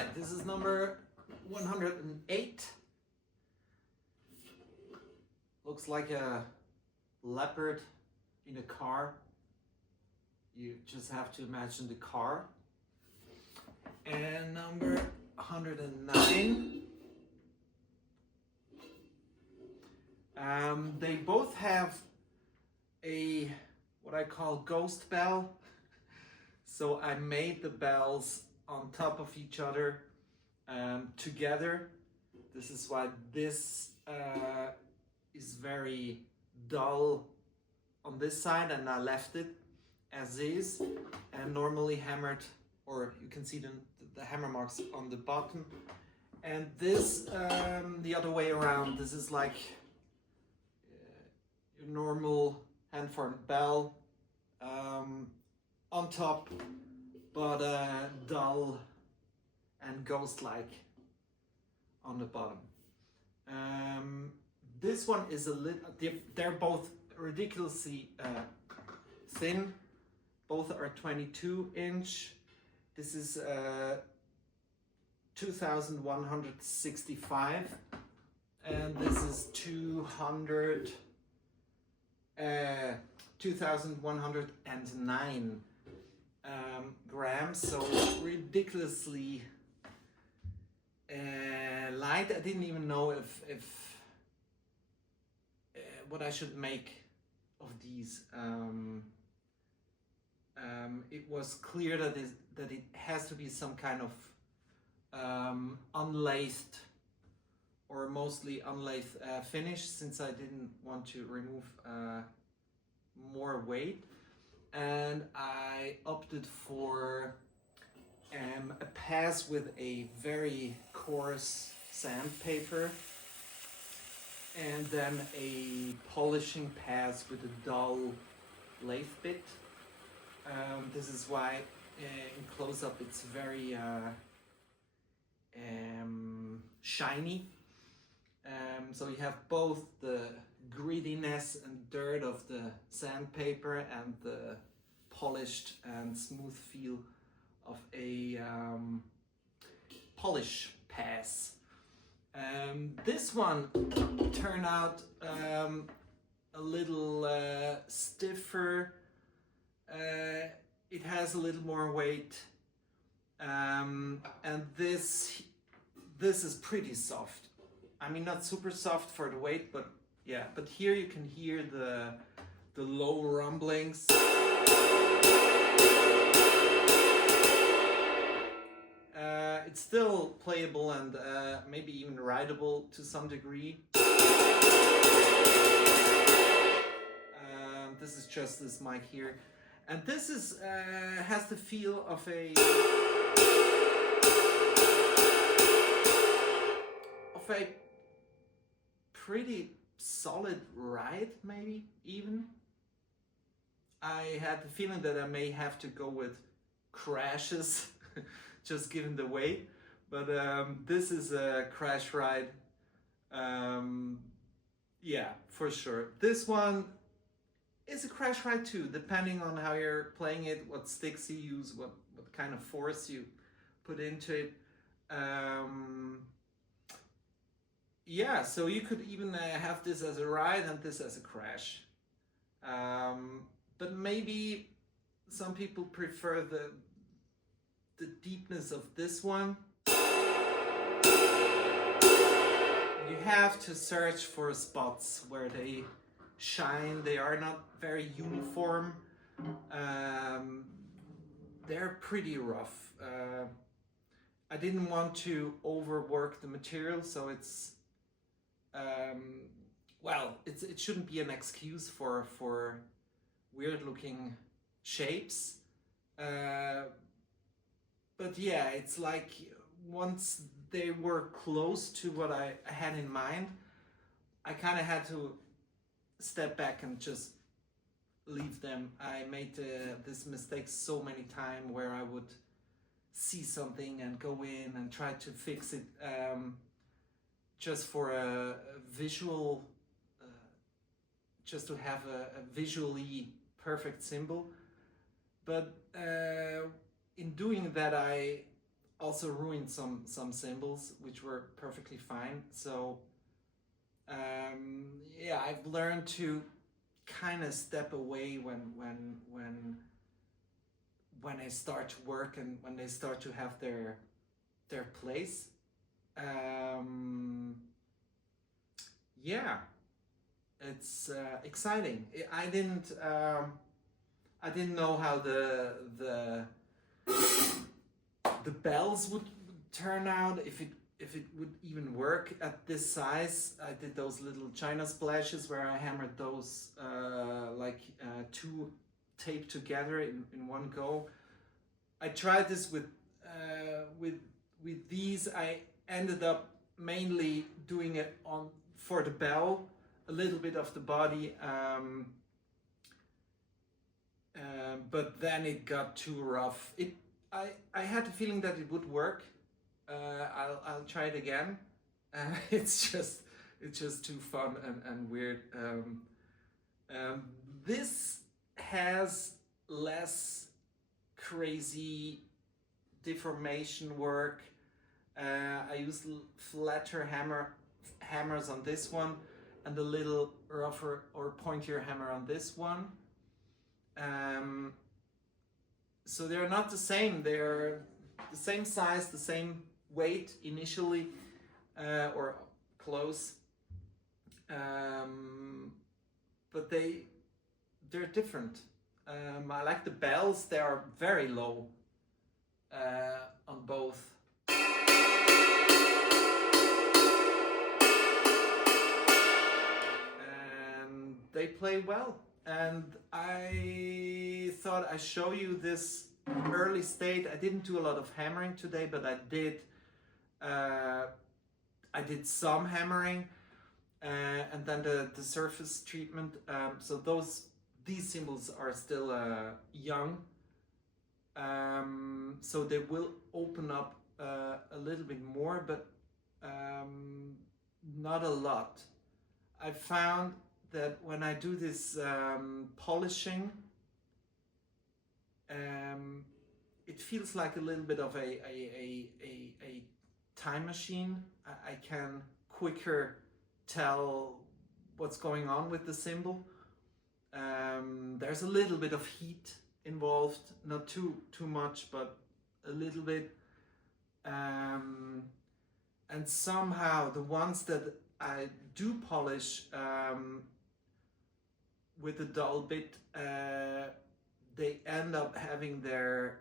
Alright, this is number 108. Looks like a leopard in a car. You just have to imagine the car. And number 109. They both have a what I call ghost bell. So I made the bells on top of each other together. This is why this is very dull on this side, and I left it as is and normally hammered, or you can see the hammer marks on the bottom. And this the other way around. This is like your normal hand-formed bell on top, but dull and ghost-like on the bottom. This one is a little, they're both ridiculously thin. Both are 22 inch. This is 2165, and this is 2109 grams, so ridiculously light. I didn't even know if what I should make of these. It was clear that it has to be some kind of unlathed or mostly unlathed finish, since I didn't want to remove more weight, and I opted for a pass with a very coarse sandpaper, and then a polishing pass with a dull lathe bit. This is why in close-up it's very shiny. So you have both the grittiness and dirt of the sandpaper and the polished and smooth feel of a polish pass. This one turned out a little stiffer. It has a little more weight, and this is pretty soft. I mean, not super soft for the weight, but yeah. But here you can hear the low rumblings. It's still playable and maybe even rideable to some degree. This is just this mic here, and this is has the feel of a pretty solid ride, maybe even. I had the feeling that I may have to go with crashes, just given the weight, but this is a crash ride. Yeah, for sure. This one is a crash ride too, depending on how you're playing it, what sticks you use, what kind of force you put into it. Yeah, so you could even have this as a ride and this as a crash. But maybe some people prefer the deepness of this one. You have to search for spots where they shine. They are not very uniform. They're pretty rough. I didn't want to overwork the material, so it's well, it shouldn't be an excuse for weird looking shapes. But yeah, it's like once they were close to what I had in mind, I kind of had to step back and just leave them. I made this mistake so many times where I would see something and go in and try to fix it just for a visual, just to have a visually perfect cymbal. But in doing that, I also ruined some cymbals which were perfectly fine. So yeah, I've learned to kind of step away when I start to work and when they start to have their place. Yeah, it's exciting. I didn't know how the bells would turn out, if it would even work at this size. I did those little China splashes where I hammered those two taped together in one go. I tried this with these. I ended up mainly doing it for the bell, a little bit of the body, but then it got too rough. I had the feeling that it would work. I'll try it again. It's just too fun and weird. This has less crazy deformation work. I use flatter hammers on this one and a little rougher or pointier hammer on this one. So they're not the same. They're the same size, the same weight initially, or close, but they're different. I like the bells. They are very low on both. And they play well. And I thought I'd show you this early state. I didn't do a lot of hammering today, but I did some hammering, and then the surface treatment. So these cymbals are still young, so they will open up a little bit more, but not a lot. I found that when I do this polishing, it feels like a little bit of a time machine. I can quicker tell what's going on with the cymbal. There's a little bit of heat involved, not too much, but a little bit. And somehow the ones that I do polish with a dull bit, they end up having their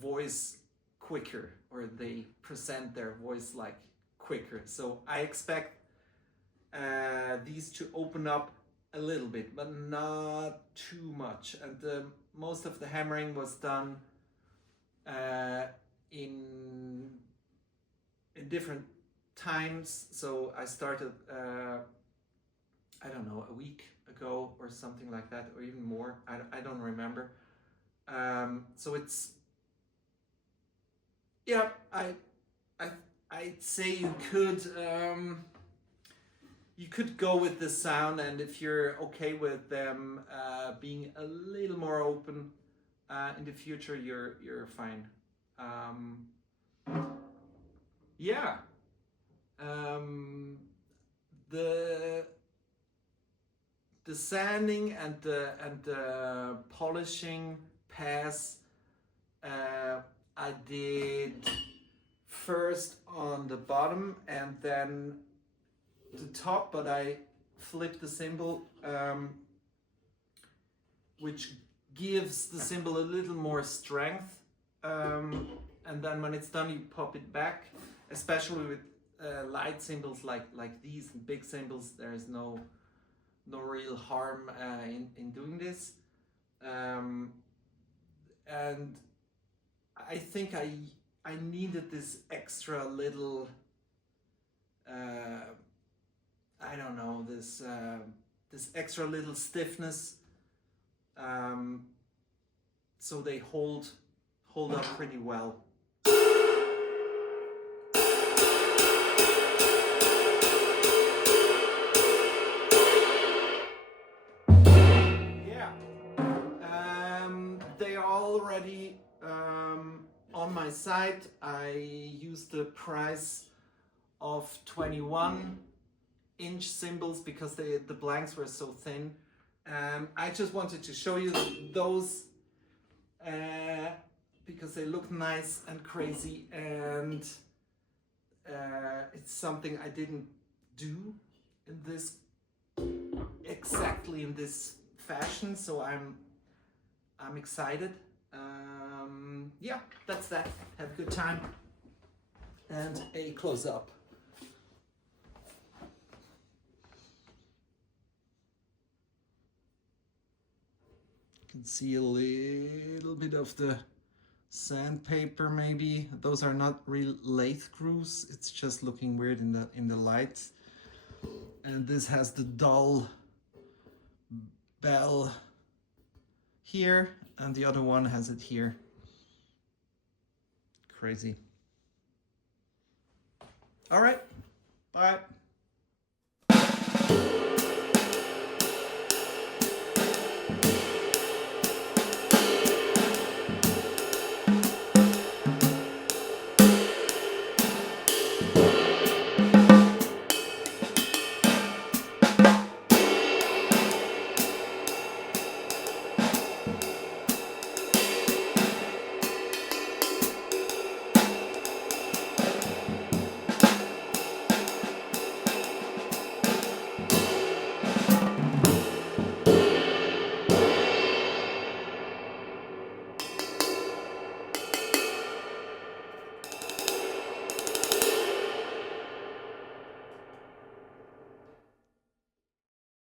voice quicker, or they present their voice like quicker. So I expect these to open up a little bit, but not too much. And most of the hammering was done in different times. So I started I don't know, a week ago or something like that, or even more. I don't remember. So it's, yeah, I'd say you could go with the sound, and if you're okay with them being a little more open in the future, you're fine. Yeah. The sanding and the polishing pass I did first on the bottom and then the top, but I flipped the cymbal, which gives the cymbal a little more strength, and then when it's done you pop it back, especially with light cymbals like these big cymbals. There is no real harm in doing this, and I think I needed this extra little I don't know, this extra little stiffness, so they hold up pretty well. They are already On my site I used the price of 21-inch cymbals because the blanks were so thin. I just wanted to show you those because they look nice and crazy, and it's something I didn't do in this exactly in this fashion, so I'm excited. Yeah, that's that. Have a good time. And a close-up. You can see a little bit of the sandpaper maybe. Those are not real lathe grooves, it's just looking weird in the light. And this has the dull bell here, and the other one has it here. Crazy. All right, bye.